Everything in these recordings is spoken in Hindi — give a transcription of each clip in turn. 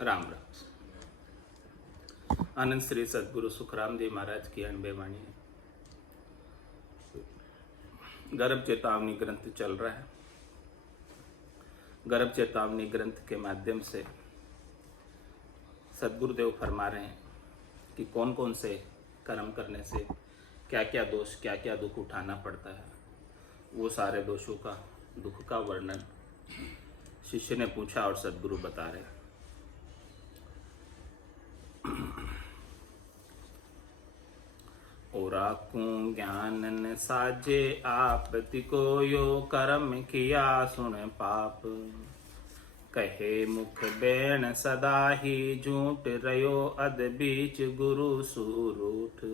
राम राम। आनंद श्री सदगुरु सुखराम जी महाराज की अनबे वाणी है। गर्भ चेतावनी ग्रंथ चल रहा है। गर्भ चेतावनी ग्रंथ के माध्यम से सदगुरुदेव फरमा रहे हैं कि कौन कौन से कर्म करने से क्या क्या दोष, क्या क्या दुख उठाना पड़ता है। वो सारे दोषों का, दुख का वर्णन शिष्य ने पूछा और सदगुरु बता रहे हैं। ओराकू ज्ञान न साजे आपति को यो कर्म किया सुन पाप। कहे मुख बैण सदा ही झूठ रयो अद बीच गुरु सूरूठ।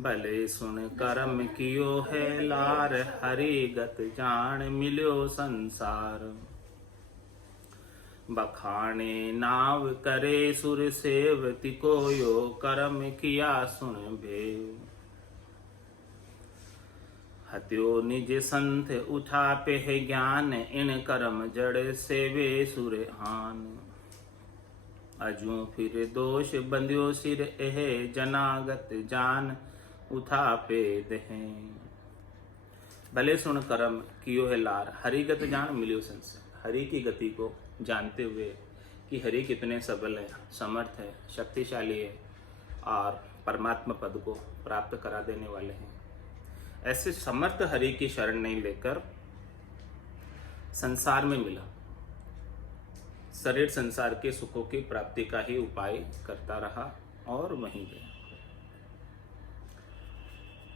भले सुन कर्म कियो है लार हरि गत जान मिल्यो संसार। बखाने नाव करे सुर सेवति को यो कर्म किया सुन भेव। हत्यो निज संत उठा पे ज्ञान इन कर्म जड़ सेवे सुर आन। अजू फिर दोष बंध्यो सिर एह जनागत जान उठा पे दहे। भले सुन कर्म कियो है लार हरिगत जान मिल्यो संसार। हरि की गति को जानते हुए कि हरि कितने सबल है, समर्थ है, शक्तिशाली है और परमात्मा पद को प्राप्त करा देने वाले हैं, ऐसे समर्थ हरि की शरण नहीं लेकर संसार में मिला, शरीर संसार के सुखों की प्राप्ति का ही उपाय करता रहा और वहीं गया।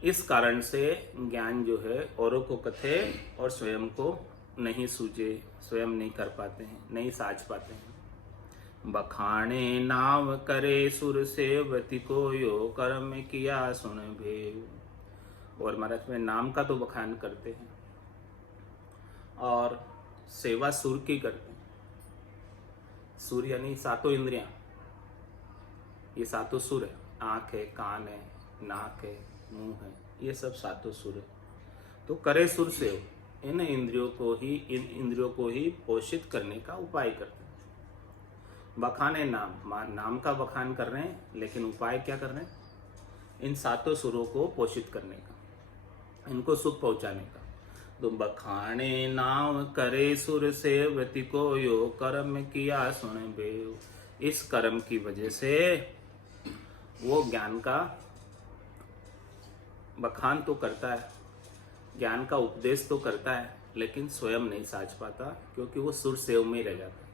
इस कारण से ज्ञान जो है औरों को कथे और स्वयं को नहीं सूझे, स्वयं नहीं कर पाते हैं, नहीं साझ पाते हैं। बखाने नाव करे सुर सेवति को यो कर्म किया सुन भेव। और महाराज में नाम का तो बखान करते हैं और सेवा सुर की करते हैं। सुर यानी सातों इंद्रियां, ये सातों सुर है। आंख है, कान है, नाक है, मुंह है, ये सब सातों सुर है। तो करे सुर सेव, इन इंद्रियों को ही पोषित करने का उपाय करते हैं। बखाने नाम का बखान कर रहे हैं, लेकिन उपाय क्या कर रहे हैं? इन सातों सुरों को पोषित करने का, इनको सुख पहुंचाने का। तो बखाने नाम करे सुर सेवति को यो कर्म किया सुन भेव। इस कर्म की वजह से वो ज्ञान का बखान तो करता है, ज्ञान का उपदेश तो करता है, लेकिन स्वयं नहीं साझ पाता, क्योंकि वो सुर सेव में रह जाता है।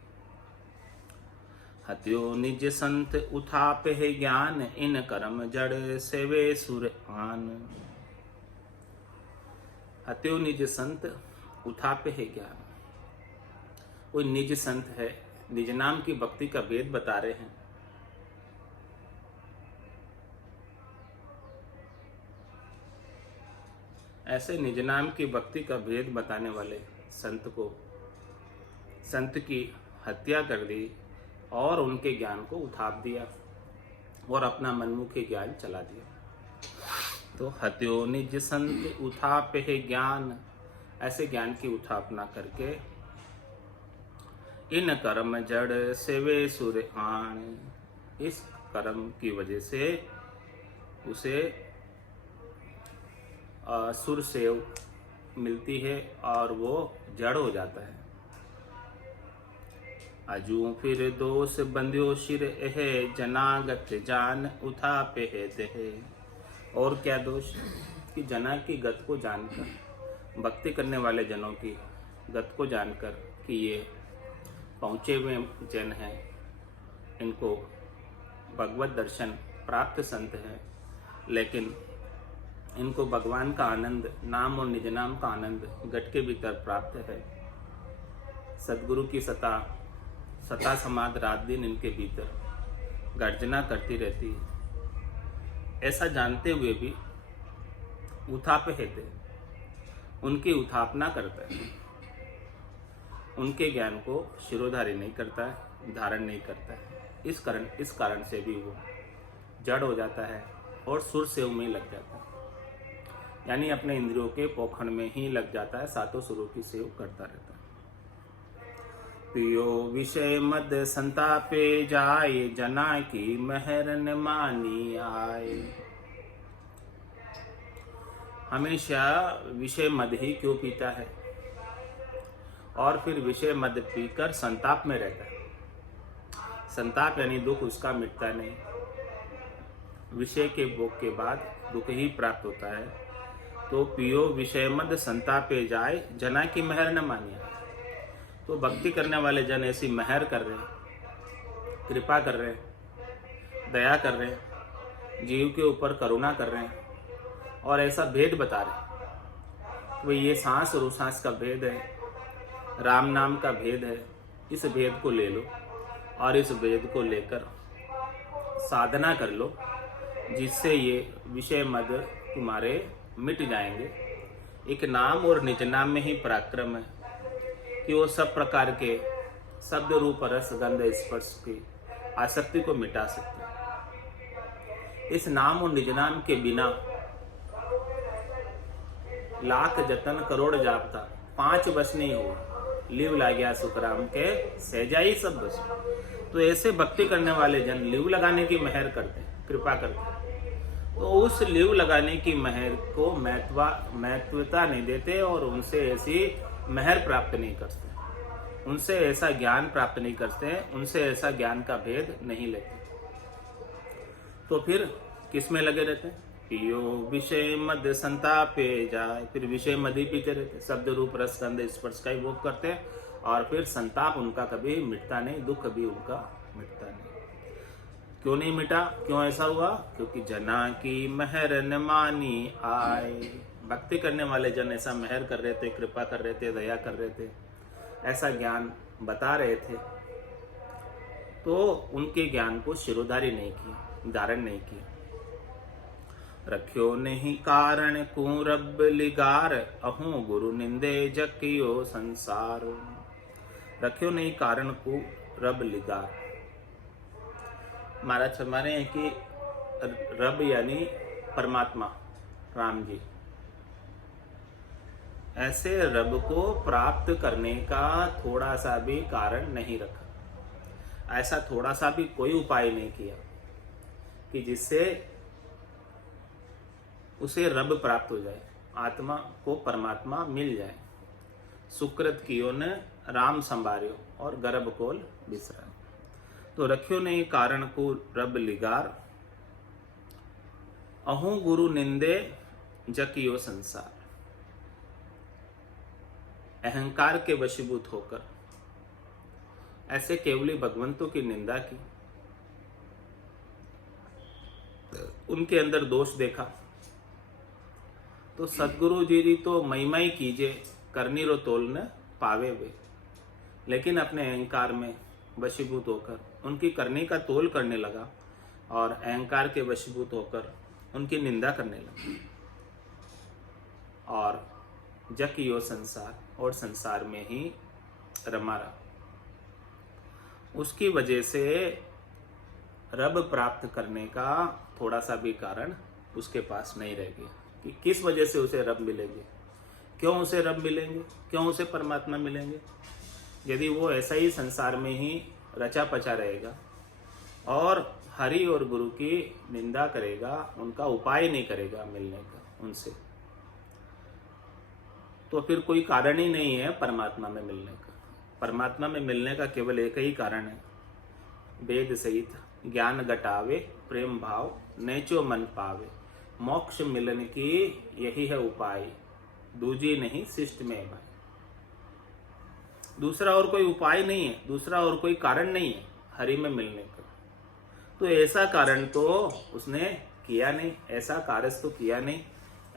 हत्यो निज संत उठापे है ज्ञान इन कर्म जड़ सेवे सुर आन। हत्यो निज संत उठापे है ज्ञान। कोई निज संत है, निज नाम की भक्ति का भेद बता रहे हैं। ऐसे निज नाम की भक्ति का भेद बताने वाले संत की हत्या कर दी और उनके ज्ञान को उठाप दिया और अपना मनमुखी ज्ञान चला दिया। तो हत्यो निज संत उठाप है ज्ञान, ऐसे ज्ञान की उठापना करके इन कर्म जड़ सेवे सुर आन। इस कर्म की वजह से उसे सुर सेव मिलती है और वो जड़ हो जाता है। अजू फिर दोष बंध्यो सिर एह जनागत जान उठा पे देहे। और क्या दोष कि जना की गत को जानकर, भक्ति करने वाले जनों की गत को जानकर कि ये पहुँचे हुए जन हैं, इनको भगवत दर्शन प्राप्त संत है, लेकिन इनको भगवान का आनंद, नाम और निज नाम का आनंद गट के भीतर प्राप्त है। सदगुरु की सता समाध रात दिन इनके भीतर गर्जना करती रहती है। ऐसा जानते हुए भी उठापे हेते, उनकी उठापना करता है, उनके ज्ञान को शिरोधारी नहीं करता है, धारण नहीं करता है। इस कारण से भी वो जड़ हो जाता है और सुर सेव में लग जाता है, यानी अपने इंद्रियों के पोखण में ही लग जाता है, सातों सुरों की सेव करता रहता है। पियो विषय मद संतापे जाए, जना की मेहर न मानी आए। हमेशा विषय मद ही क्यों पीता है और फिर विषय मद पीकर संताप में रहता है। संताप यानी दुख उसका मिटता नहीं, विषय के भोग के बाद दुख ही प्राप्त होता है। तो पियो विषय मद संतापे जाए, जना की मेहर न मानिया। तो भक्ति करने वाले जन ऐसी मेहर कर रहे हैं, कृपा कर रहे हैं, दया कर रहे हैं, जीव के ऊपर करुणा कर रहे हैं और ऐसा भेद बता रहे हैं कि ये सांस और उस सांस का भेद है, राम नाम का भेद है। इस भेद को ले लो और इस भेद को लेकर साधना कर लो, जिससे ये विषय मद तुम्हारे मिट जाएंगे। एक नाम और निज नाम में ही पराक्रम है कि वो सब प्रकार के शब्द रूप रस गंध स्पर्श की आसक्ति को मिटा सकते हैं। इस नाम और निज नाम के बिना लाख जतन करोड़ जापता, 5 बस नहीं हुआ, लिव ला गया सुखराम के सहजाई सब बस। तो ऐसे भक्ति करने वाले जन लिव लगाने की मेहर करते हैं, कृपा करते हैं। तो उस लिव लगाने की मेहर को महत्वता नहीं देते और उनसे ऐसी मेहर प्राप्त नहीं करते, उनसे ऐसा ज्ञान प्राप्त नहीं करते, उनसे ऐसा ज्ञान का भेद नहीं लेते। तो फिर किस में लगे रहते हैं? पियो विषय मद संतापे जाए, फिर विषय मद ही पीते रहते, शब्द रूप रस गंध स्पर्श का ही भोग करते हैं और फिर संताप उनका कभी मिटता नहीं, दुख कभी उनका मिटता नहीं। क्यों नहीं मिटा? क्यों ऐसा हुआ? क्योंकि जना की मेहर न मानी आए। भक्ति करने वाले जन ऐसा मेहर कर रहे थे, कृपा कर रहे थे, दया कर रहे थे, ऐसा ज्ञान बता रहे थे, तो उनके ज्ञान को शिरोधारी नहीं किया, धारण नहीं किया। रख्यो नहीं कारण को रब लिगार, अहूँ गुरु निंदे जकियो संसार। रख्यो नहीं कारण को रब लिगार। महाराज फरमा रहे हैं कि रब यानी परमात्मा राम जी, ऐसे रब को प्राप्त करने का थोड़ा सा भी कारण नहीं रखा, ऐसा थोड़ा सा भी कोई उपाय नहीं किया कि जिससे उसे रब प्राप्त हो जाए, आत्मा को परमात्मा मिल जाए। सुकृत कियो न राम संभार्यो और गर्भ कोल बिसरा। तो रख्यो नहीं कारण को रब लिगार, अहूँ गुरु निंदे जकियो संसार। अहंकार के वशीभूत होकर ऐसे केवली भगवंतों की निंदा की, उनके अंदर दोष देखा, तो सदगुरु जी तो महिमा ही कीजिए, करनी रो तोल न पावे वे। लेकिन अपने अहंकार में वशीभूत होकर उनकी करनी का तोल करने लगा और अहंकार के वशीभूत होकर उनकी निंदा करने लगा और जकियो संसार, और संसार में ही रमा रहा। उसकी वजह से रब प्राप्त करने का थोड़ा सा भी कारण उसके पास नहीं रह गया कि किस वजह से उसे रब मिलेंगे, क्यों उसे रब मिलेंगे, क्यों उसे परमात्मा मिलेंगे। यदि वो ऐसा ही संसार में ही रचा पचा रहेगा और हरि और गुरु की निंदा करेगा, उनका उपाय नहीं करेगा मिलने का उनसे, तो फिर कोई कारण ही नहीं है परमात्मा में मिलने का। परमात्मा में मिलने का केवल एक ही कारण है, वेद सहित ज्ञान घटावे प्रेम भाव नेचो मन पावे। मोक्ष मिलन की यही है उपाय, दूजी नहीं शिष्ट में भाई। दूसरा और कोई उपाय नहीं है, दूसरा और कोई कारण नहीं है हरि में मिलने का। तो ऐसा कारण तो उसने किया नहीं, ऐसा कार्य तो किया नहीं,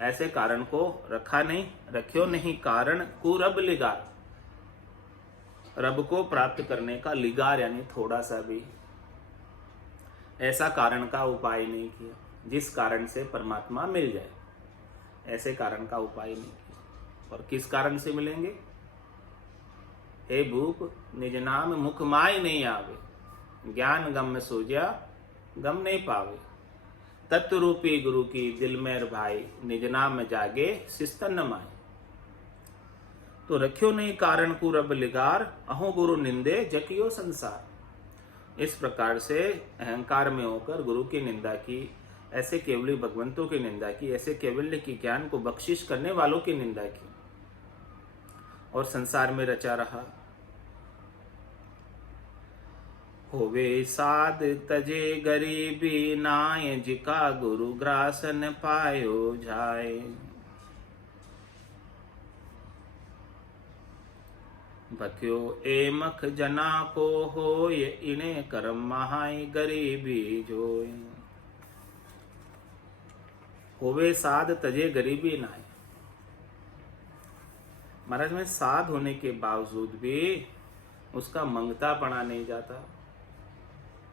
ऐसे कारण को रखा नहीं। रख्यो नहीं कारण को रब लिगार, रब को प्राप्त करने का लिगार यानी थोड़ा सा भी ऐसा कारण का उपाय नहीं किया जिस कारण से परमात्मा मिल जाए, ऐसे कारण का उपाय नहीं किया। और किस कारण से मिलेंगे? हे भूप निज नाम मुख माय नहीं आवे, ज्ञान गम में सूझा गम नहीं पावे। तत्व रूपी गुरु की दिल में भाई, निज नाम में जागे शिस्तन न माए। तो रखियो नहीं कारण को रब लिगार, अहो गुरु निंदे जकियो संसार। इस प्रकार से अहंकार में होकर गुरु की निंदा की, ऐसे केवली भगवंतों की निंदा की, ऐसे केवल्य की ज्ञान को बख्शिश करने वालों की निंदा की और संसार में रचा रहा। होवे साध तजे गरीबी नाय, जिका गुरु ग्रासन पायो जाए। बक्यो एमख जना को होय, इने करम महाय गरीबी जोय। होवे साध तजे गरीबी नाय। महाराज में साध होने के बावजूद भी उसका मंगतापना नहीं जाता,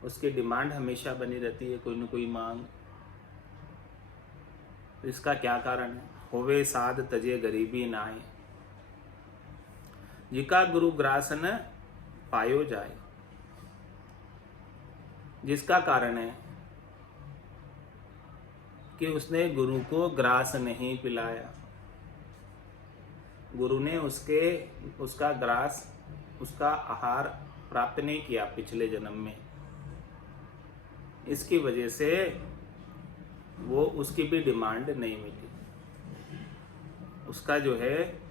उसकी डिमांड हमेशा बनी रहती है, कोई न कोई मांग। तो इसका क्या कारण है? होवे साध तजे गरीबी नाय, जिका गुरु ग्रासन पायो जाए। जिसका कारण है कि उसने गुरु को ग्रास नहीं पिलाया, गुरु ने उसका ग्रास, उसका आहार प्राप्त नहीं किया पिछले जन्म में। इसकी वजह से वो उसकी भी डिमांड नहीं मिली। उसका जो है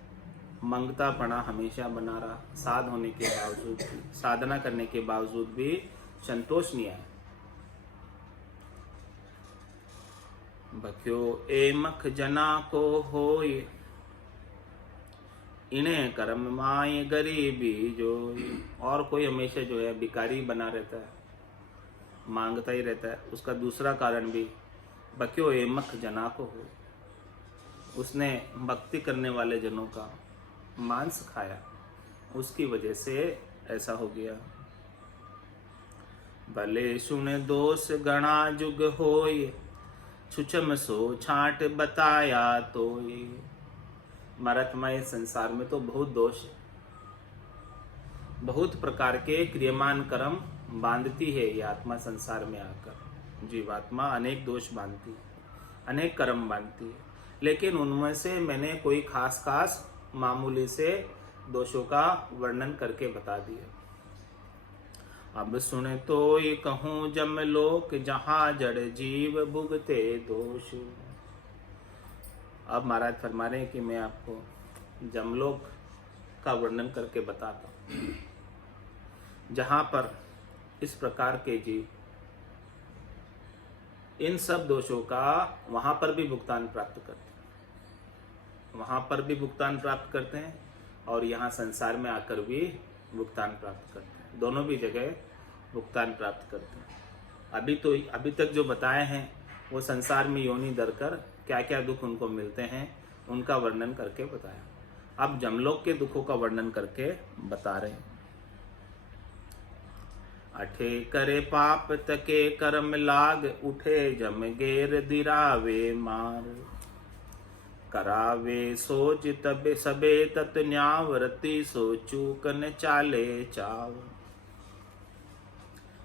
मंगतापना हमेशा बना रहा, साध होने के बावजूद भी, साधना करने के बावजूद भी संतोष नहीं आया। बक्यो एमख जना को होय, इन्हें कर्म माय गरीबी जोय। और कोई हमेशा जो है भिखारी बना रहता है, मांगता ही रहता है। उसका दूसरा कारण भी बक्यो एमख जना को हो, उसने भक्ति करने वाले जनों का मांस खाया, उसकी वजह से ऐसा हो गया। भले सुन दोष गणा जुग होय, छुचम सो छाट बताया तोय। महाराज संसार में तो बहुत दोष है, बहुत प्रकार के क्रियमान कर्म बांधती है ये आत्मा। संसार में आकर जीवात्मा अनेक दोष बांधती है, अनेक कर्म बांधती है, लेकिन उनमें से मैंने कोई खास मामूली से दोषों का वर्णन करके बता दिया। अब सुने तो ये कहूँ जम लोक, जहाँ जड़ जीव भुगते दोष। अब महाराज फरमा रहे हैं कि मैं आपको जमलोक का वर्णन करके बताता हूँ, जहाँ पर इस प्रकार के जीव इन सब दोषों का वहाँ पर भी भुगतान प्राप्त करते हैं, वहाँ पर भी भुगतान प्राप्त करते हैं और यहाँ संसार में आकर भी भुगतान प्राप्त करते हैं। दोनों भी जगह भुगतान प्राप्त करते हैं। अभी तक जो बताए हैं वो संसार में योनि धर कर क्या क्या दुख उनको मिलते हैं उनका वर्णन करके बताया। अब जमलोक के दुखों का वर्णन करके बता रहे हैं। अठे करे पाप तके कर्म लाग, उठे जम गेर दिरावे मार। करावे सोच तबे सबे तत न्यावरती, सोचू कन चाले चाव।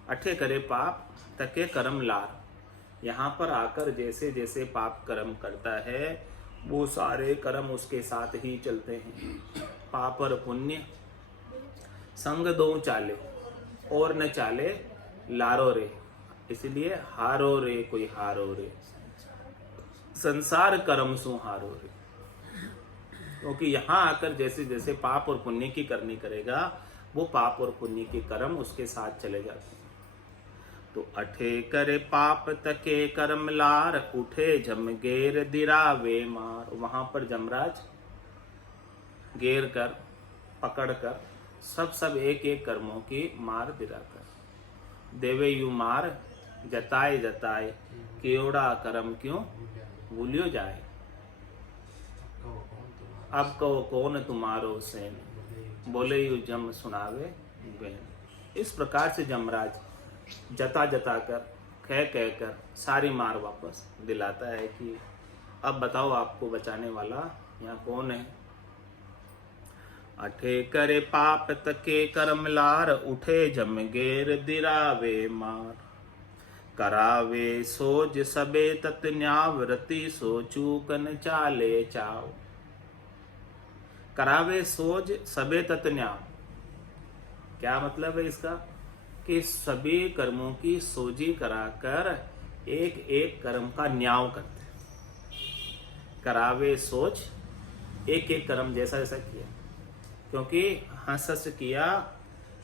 अठे करे पाप तके कर्म लार। यहाँ पर आकर जैसे जैसे पाप कर्म करता है वो सारे कर्म उसके साथ ही चलते हैं। पाप और पुण्य संग दो चाले, और न चाले लारो रे, इसलिए हारो रे कोई हारो रे, संसार कर्म सु हारो रे। क्योंकि यहाँ आकर जैसे जैसे पाप और पुण्य की करनी करेगा वो पाप और पुण्य के कर्म उसके साथ चले जाते हैं। तो अठे करे पाप तके कर्म लार, उठे जम गेर दिरावे मार। वहां पर जमराज गेर कर पकड़ कर सब एक एक कर्मों की मार दिलाकर देवे यू मार, जताए जताए केवड़ा कर्म क्यों भूलियो जाए। अब कहो कौन तुम्हारो सेन, बोले यू जम सुनावे बेन। इस प्रकार से जमराज जता जता कर कह कर सारी मार वापस दिलाता है कि अब बताओ आपको बचाने वाला यहाँ कौन है। अठे करे पाप तके कर्म लार, उठे जम गेर दिरावे मार। करावे सोज सबे तत न्यावरती, सोचू कन चाले चाव। करावे सोज सबे तत् न्याव। क्या मतलब है इसका? कि सभी कर्मों की सोजी कराकर एक एक कर्म का न्याव करते। करावे सोच, एक एक कर्म जैसा जैसा किया, क्योंकि हंस हंस किया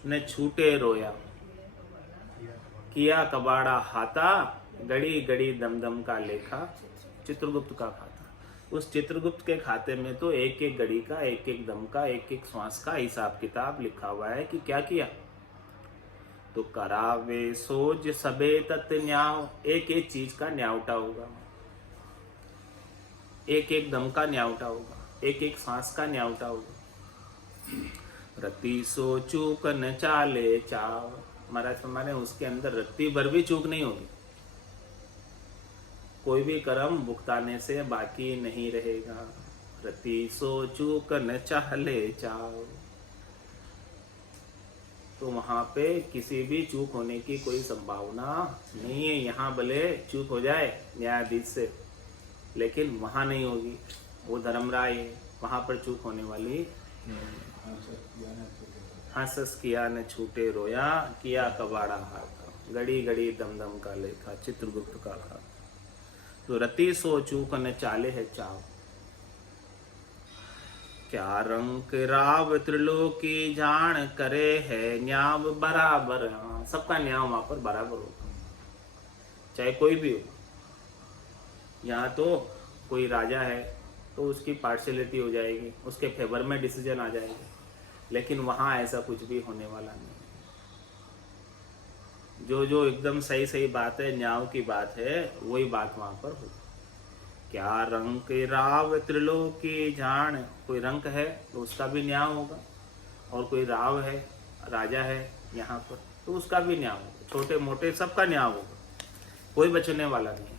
न छूटे रोया, किया कबाड़ा हाथा, गड़ी गड़ी दम दम का लेखा, चित्रगुप्त का खाता। उस चित्रगुप्त के खाते में तो एक एक घड़ी का, एक एक दम का, एक एक श्वास का हिसाब किताब लिखा हुआ है कि क्या किया। तो करावे सोज सबे तत् न्याव, एक एक चीज का न्यावटा होगा, एक एक दम का न्यावटा होगा, एक एक सांस का न्यावटा होगा। रति सो चूक न चाले चाव, महाराज हमारे उसके अंदर रत्ती भर भी चूक नहीं होगी। कोई भी कर्म भुगताने से बाकी नहीं रहेगा। रति सो चूक न चाले चाव, तो वहां पे किसी भी चूक होने की कोई संभावना नहीं है। यहाँ भले चूक हो जाए न्यायाधीश से, लेकिन वहां नहीं होगी, वो धर्मराय है, वहां पर चूक होने वाली। हंस हंस किया न छूटे रोया, किया कबाड़ा हाथा, गड़ी गड़ी दम दम का लेखा, चित्रगुप्त का खाता। तो रति सो चूक न चाले है चाव, क्या रंग राव त्रिलोकी जान करे है न्याव बराबर। हाँ, सबका न्याव वहां पर बराबर होगा, चाहे कोई भी हो। यहाँ तो कोई राजा है तो उसकी पार्शियलिटी हो जाएगी, उसके फेवर में डिसीजन आ जाएगा, लेकिन वहां ऐसा कुछ भी होने वाला नहीं। जो जो एकदम सही सही बात है, न्याव की बात है, वही बात वहां पर होगी। क्या रंग राव त्रिलोकी जान, कोई रंक है तो उसका भी न्याय होगा, और कोई राव है, राजा है यहाँ पर, तो उसका भी न्याय होगा। छोटे मोटे सबका न्याय होगा, कोई बचने वाला नहीं।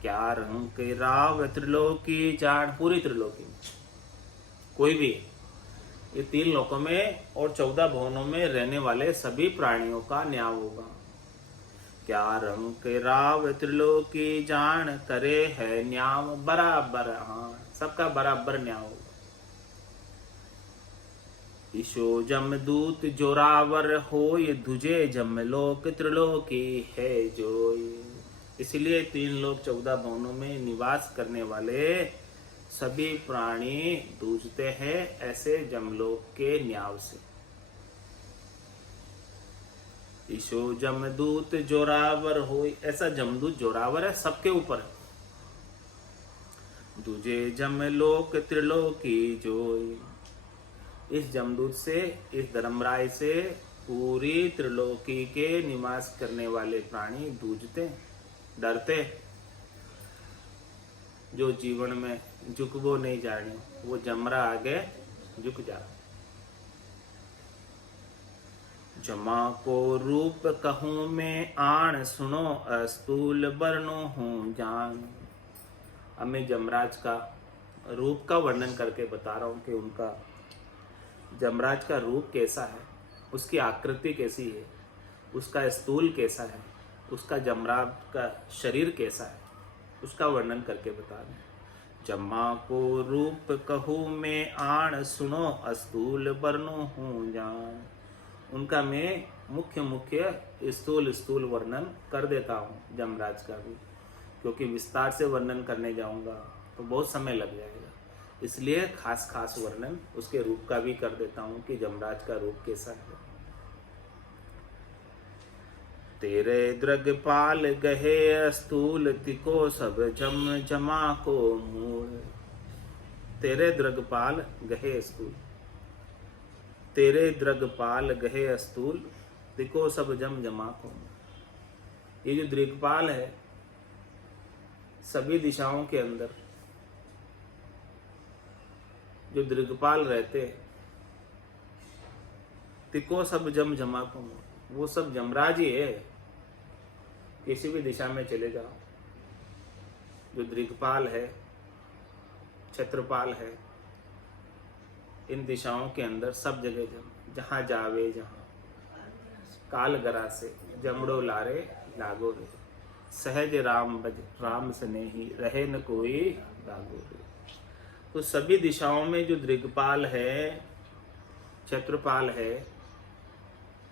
क्या रंग राव त्रिलोकी जान, पूरी त्रिलोकी में कोई भी, ये 3 लोकों में और 14 भुवनों में रहने वाले सभी प्राणियों का न्याय होगा। क्या रंग राव त्रिलोकी जान करे है न्याव बराबर। हाँ, सबका बराबर न्याय होगा। ईशो जमदूत जोरावर होय, दुजे जमलोक त्रिलोकी है जोय। इसलिए 3 लोक 14 भुवनों में निवास करने वाले सभी प्राणी दूजते हैं ऐसे जमलोक के न्याव से। ईशो जमदूत जोरावर हो, ऐसा जमदूत जोरावर है, सबके ऊपर है। दूजे जमलोक त्रिलोकी जोई, इस जमदूत से, इस धर्मराय से पूरी त्रिलोकी के निवास करने वाले प्राणी दूजते, डरते। जो जीवन में झुकबो नहीं जाने, वो जमरा आगे झुक जा। जमा को रूप कहूँ मैं आण, सुनो अस्तूल बरनो हूँ जान। अब मैं जमराज का रूप का वर्णन करके बता रहा हूँ कि उनका, जमराज का रूप कैसा है, उसकी आकृति कैसी है, उसका स्थूल कैसा है, उसका जमराज का शरीर कैसा है, उसका वर्णन करके बता दें। जम्मा को रूप कहूँ मैं आण, सुनो अस्तूल बरनो हूँ जान। उनका मैं मुख्य स्थूल वर्णन कर देता हूँ जमराज का भी, क्योंकि विस्तार से वर्णन करने जाऊंगा तो बहुत समय लग जाएगा, इसलिए खास वर्णन उसके रूप का भी कर देता हूँ कि जमराज का रूप कैसा है। तेरे द्रगपाल गहे स्थूल, तिको सब जम जमा को मूल। तेरे द्रगपाल गहे स्थूल, तेरे द्रगपाल गहे स्थूल, तिको सब जम जमा को मूल। ये जो द्रगपाल है, सभी दिशाओं के अंदर जो द्रगपाल रहते, तिको सब जम जमा को मूल, वो सब जमराज ही है। किसी भी दिशा में चले जाओ, जो दिग्पाल है, छत्रपाल है, इन दिशाओं के अंदर सब जगह जम, जहाँ जावे जहाँ काल गरा से जमड़ो लारे लागो रे। सहज राम बज राम स्नेही, रहे न कोई लागो रे। तो सभी दिशाओं में जो दिग्पाल है, क्षेत्रपाल है,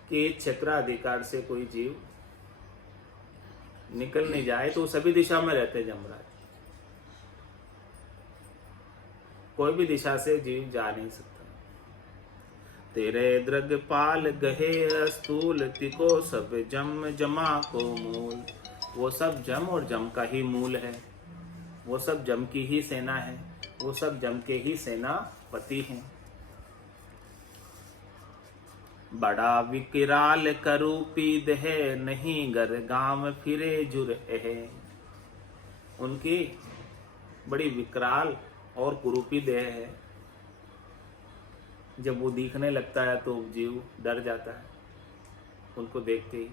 कि क्षेत्राधिकार से कोई जीव निकल नहीं जाए, तो सभी दिशा में रहते यमराज। कोई भी दिशा से जीव जा नहीं सकता। तेरे द्रगपाल गहे स्थूल, तिको सब जम जमा को मूल। वो सब जम और जम का ही मूल है, वो सब जम की ही सेना है, वो सब जम के ही सेनापति हैं। बड़ा विकराल करूपी देह, नहीं गर गांव फिरे जुर है। उनकी बड़ी विकराल और कुरूपी देह है। जब वो दिखने लगता है तो जीव डर जाता है उनको देखते ही।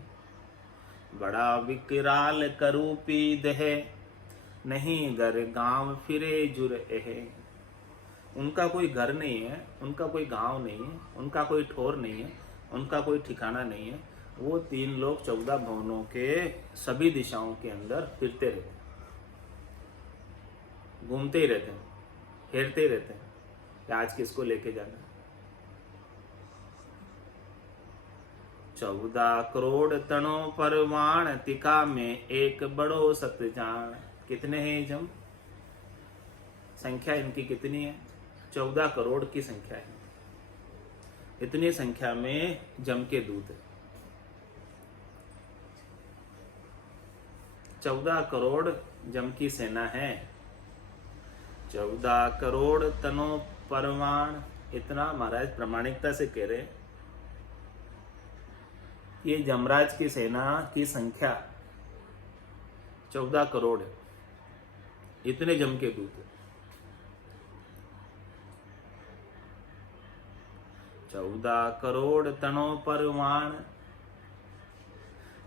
बड़ा विकराल करूपी देह, नहीं घर गांव फिरे जुर है। उनका कोई घर नहीं है, उनका कोई गांव नहीं है, उनका कोई ठोर नहीं है, उनका कोई ठिकाना नहीं है। वो 3 लोग 14 भवनों के सभी दिशाओं के अंदर फिरते रहते हैं, घूमते ही रहते हैं, हेरते ही रहते हैं कि आज किसको लेके जाना है। 14 करोड़ तनों परवान, तिका में एक बड़ो सतजान। कितने हैं जम? संख्या इनकी कितनी है? 14 करोड़ की संख्या है। इतनी संख्या में जम के दूत है। 14 करोड़ जम की सेना है। 14 करोड़ तनों परवान। इतना महाराज प्रामाणिकता से कह रहे, ये जमराज की सेना की संख्या 14 करोड़ है। इतने जम के दूत है। 14 करोड़ तनों परवान।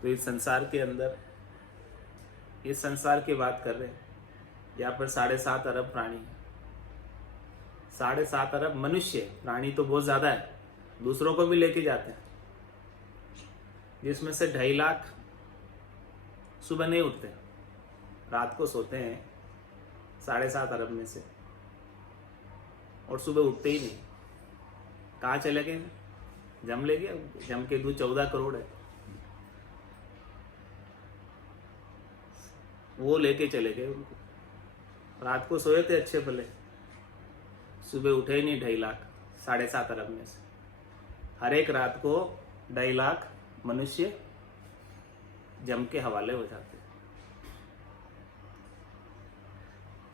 तो इस संसार के अंदर, इस संसार की बात कर रहे हैं, यहाँ पर 7.5 अरब प्राणी है। 7.5 अरब मनुष्य, प्राणी तो बहुत ज्यादा है, दूसरों को भी लेके जाते हैं, जिसमें से 2.5 लाख सुबह नहीं उठते, रात को सोते हैं 7.5 अरब में से, और सुबह उठते ही नहीं। कहाँ चले गए? जम ले गया। जम के दूध 14 करोड़ है, वो लेके चले गए उनको। रात को सोए थे अच्छे भले, सुबह उठे ही नहीं 2.5 लाख 7.5 अरब में से। हर एक रात को 2.5 लाख मनुष्य जम के हवाले हो जाते।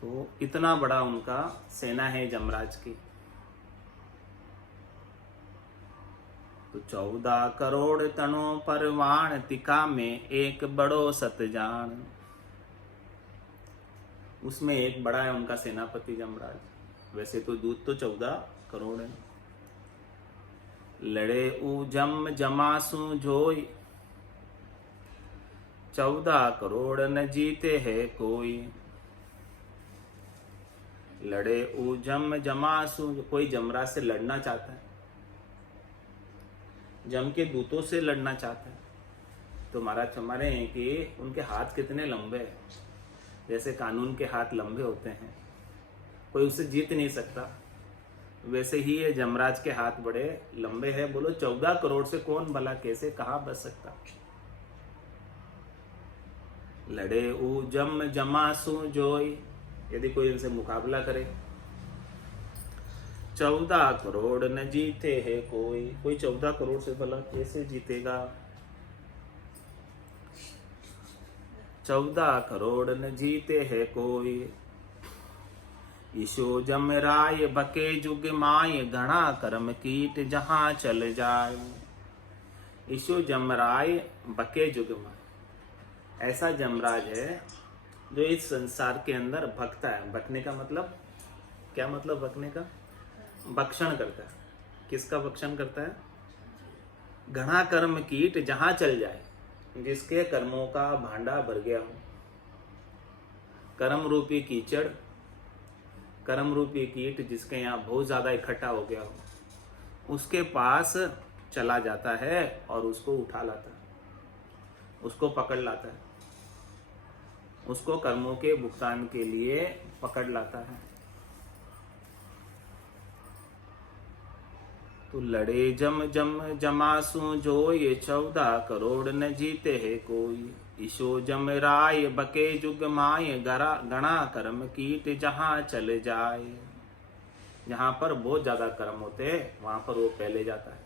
तो इतना बड़ा उनका सेना है जमराज की। तो 14 करोड़ तनों परवान, तिका में एक बड़ो सतजान। उसमें एक बड़ा है उनका सेनापति जमराज। वैसे तो दूत तो 14 करोड़ है। लड़े उ जम जमासु जोई, 14 करोड़ न जीते है कोई। लड़े उ जम जमासु, कोई जमराज से लड़ना चाहता है, जम के दूतों से लड़ना चाहता है, तो महाराज हमारे हैं कि उनके हाथ कितने लंबे हैं। जैसे कानून के हाथ लंबे होते हैं, कोई उससे जीत नहीं सकता, वैसे ही ये जमराज के हाथ बड़े लंबे हैं। बोलो 14 करोड़ से कौन भला कैसे कहाँ बच सकता। लड़े उ जम जमासु जोई, यदि कोई इनसे मुकाबला करे, 14 करोड़ न जीते है कोई। कोई 14 करोड़ से भला कैसे जीतेगा। 14 करोड़ न जीते है कोई। ईशो जमराय बके जुग माय, घना कर्म कीट जहां चल जाए। ईशो जमराय बके जुग माय, ऐसा जमराज है जो इस संसार के अंदर भक्ता है। भक्ने का मतलब क्या? मतलब भक्ने का भक्षण करता है। किसका भक्षण करता है? घना कर्म कीट जहां चल जाए, जिसके कर्मों का भांडा भर गया हो। कर्म रूपी कीचड़, कर्म रूपी कीट जिसके यहाँ बहुत ज्यादा इकट्ठा हो गया हो, उसके पास चला जाता है और उसको उठा लाता है, उसको पकड़ लाता है, उसको कर्मों के भुगतान के लिए पकड़ लाता है। तो लड़े जम जम जमासु जो ये 14 करोड़ न जीते है कोई। ईशो जम राय बके जुग माय गणा कर्म कीट जहां चले जाए। जहां पर बहुत ज्यादा कर्म होते हैं वहां पर वो पहले जाता है,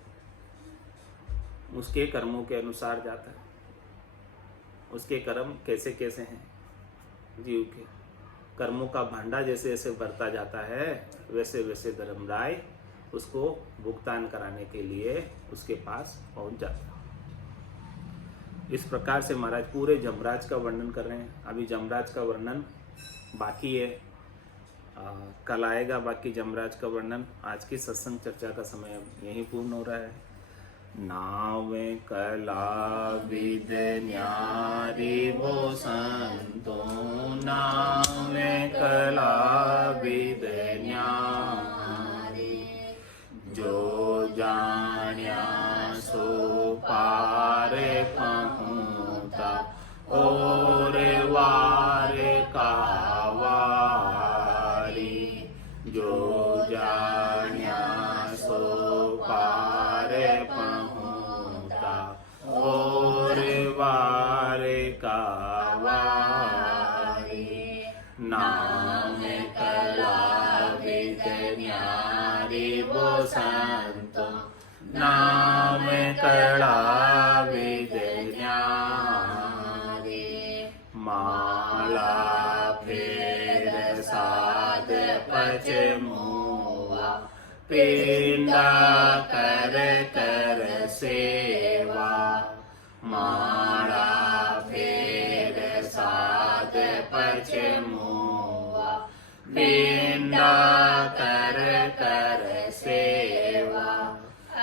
उसके कर्मों के अनुसार जाता है। उसके कर्म कैसे कैसे हैं, जीव के कर्मों का भांडा जैसे जैसे बढ़ता जाता है वैसे वैसे धर्मराय उसको भुगतान कराने के लिए उसके पास पहुंच जाता है। इस प्रकार से महाराज पूरे जमराज का वर्णन कर रहे हैं। अभी जमराज का वर्णन बाकी है, कल आएगा बाकी जमराज का वर्णन। आज की सत्संग चर्चा का समय यहीं पूर्ण हो रहा है। नावे कला विद न्यारी वो संतो, नावे कला विद न्यारी, जो जान्या सो पारे पहुँचा और वारे कावारी। जो जान्या सो पारे पहुँचा और वारे कावारी। नाम कला विद न्यारी वो संतो, नाम कला विद न्यारी। माला फेर साध पच मुआ, पिंडा कर कर सेवा। माला फेर साध पच मुआ, पिंडा कर कर सेवा।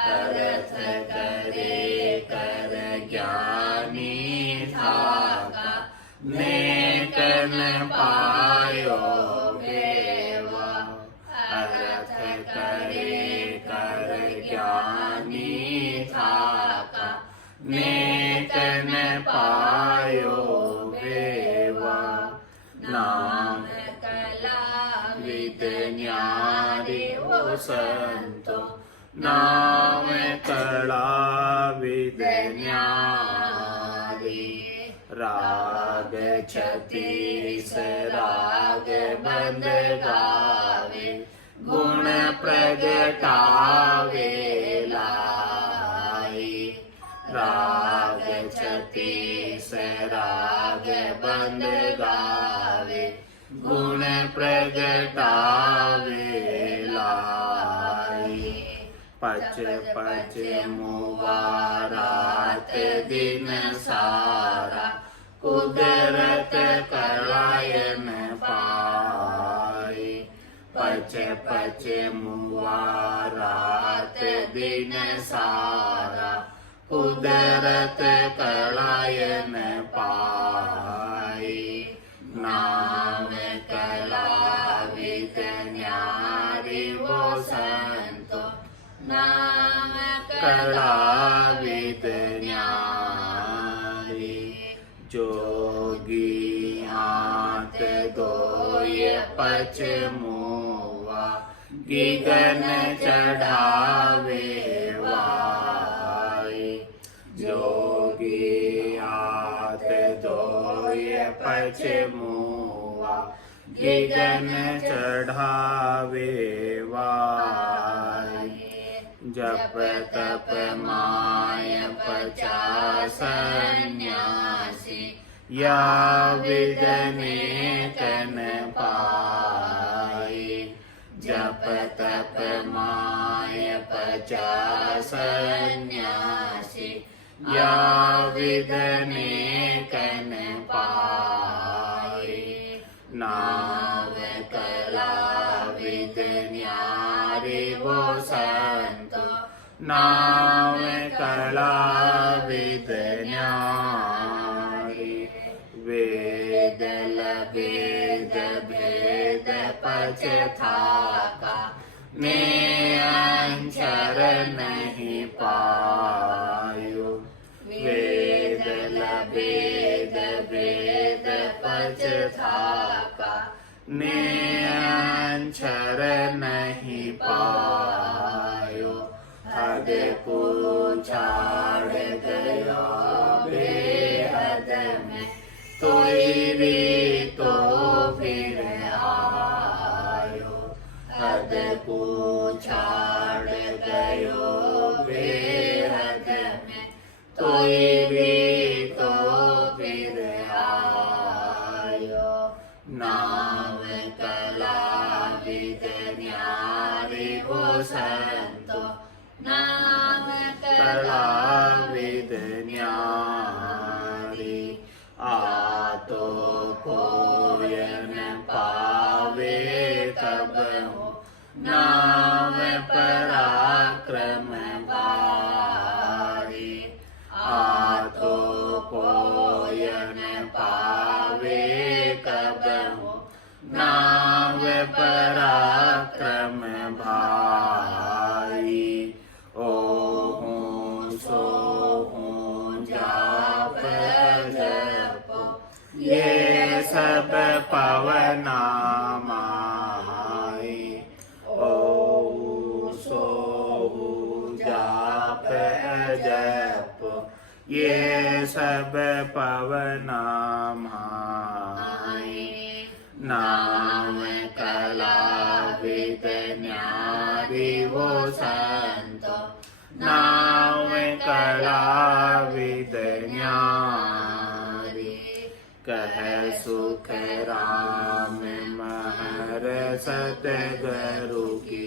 अर्थ करे कर ज्ञानी थाका, नेकन पायो बेवा। अर्थ करे कर ज्ञानी थाका, नेकन पायो बेवा। नाम कला विद न्यारी वो संतो, नाम कला विद न्यारी। राग 36 राग बंद गावे, गुण प्रगटावे लाई। राग 36 राग बंद गावे, गुण प्रगटावे लाई। पच पच मुआ रात दिन सारा, कुदरत करायन पाई। पच पच मुआ रात दिन सारा, कुदरत करायन पाई। नाम कला विद न्यारी वो संतो, नाम कला विद न्यारी। जोगी हाथ धोए पच मुआ, गिगन चढ़ावे वाई। जोगी हाथ धोए पच मुआ, गिगन चढ़ावे वाई। जप तप माय 50 सन्यासी, या विदने कन पाई। जप तप माय 50 सन्यासी, या विदने कन पाई। नाम कला विद न्यारी वो संतो, नाम कला विद न्यारी। वेद लभेद भेद पच थाका, ने अंचर नहीं पायो। वेद लभेद भेद पच थाका, ने अंचर नहीं पायो। हद को छाड़ गया बेहद में, तोई री तो फिर आयो, हद को छाड़ गयो बेहद में, तोई री तो फिर आयो। नाम कला विद न्यारी वो संतो, नाम कला विद न्यारी, आतो कोयन पावे तब हो, नाम पराक्रम भारी, आतो कोयन पावे कब हो, नाम पराक्रम भारी। ओहूं सोहूं जाप जपो, ये सब पवना माई, ओहूं सोहूं जाप जपो, ये सब पवना माई। नाम कला विद न्यारी वो संतो, नाम कला विद न्यारी, कह सुख राम महर सतगुरु की,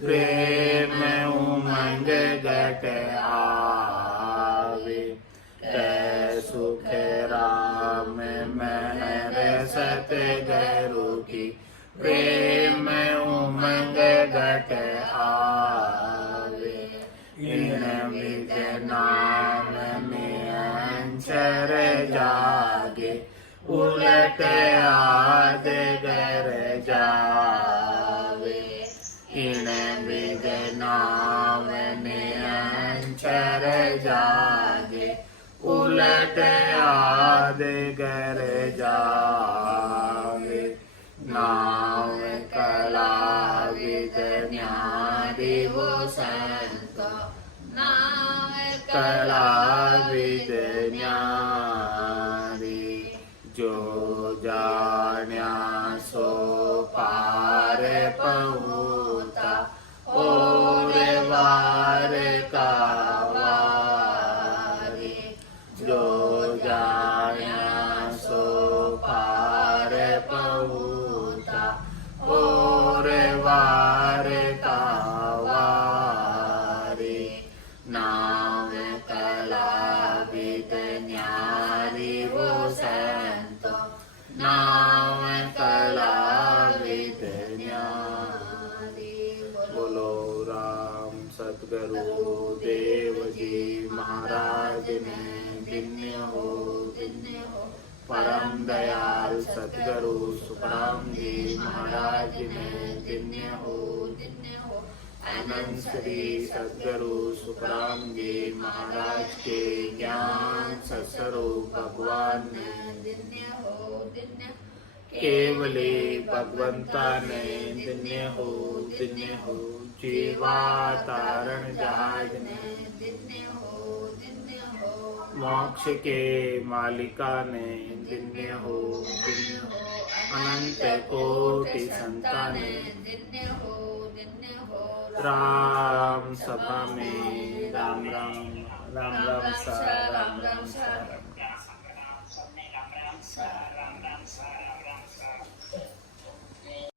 प्रेम उमंग घट आवे, कह सुख राम महर सतगुरु की, प्रेम उमंग घट आवे। इन विद नाम में अंचर जागे, उलट आद गर जावे, इन विद नाम में अंचर जागे, उलट आद गर जावे। नाम कला विद न्यारी वो संतो, नाम कला विद न्यारी, जो जान्या सो पार पहुँचा, और वार का वारी, जो जान्या सो पार पहुँचा, और वार का वारी। नाम कला विद न्यारी वो संतो, नाम कला विद न्यारी। बोलो राम सतगुरु देव जी महाराज ने धन्य हो, धन्य हो। परम दयाल सतगुरु सुखराम जी महाराज ने धन्य हो, धन्य हो। अनंत श्री सतगुरु सुखराम जी महाराज के ज्ञान सस्वरूप भगवान ने धन्य हो, धन्य। केवली भगवंता ने धन्य हो, धन्य हो। जीवा तारण जहाज ने धन्य हो, धन्य हो। मोक्ष के मालिका ने धन्य हो, धन्य हो। अनंत कोटि संताने धन्य हो, धन्य हो। राम सभा में राम राम, राम राम सा, राम राम सा।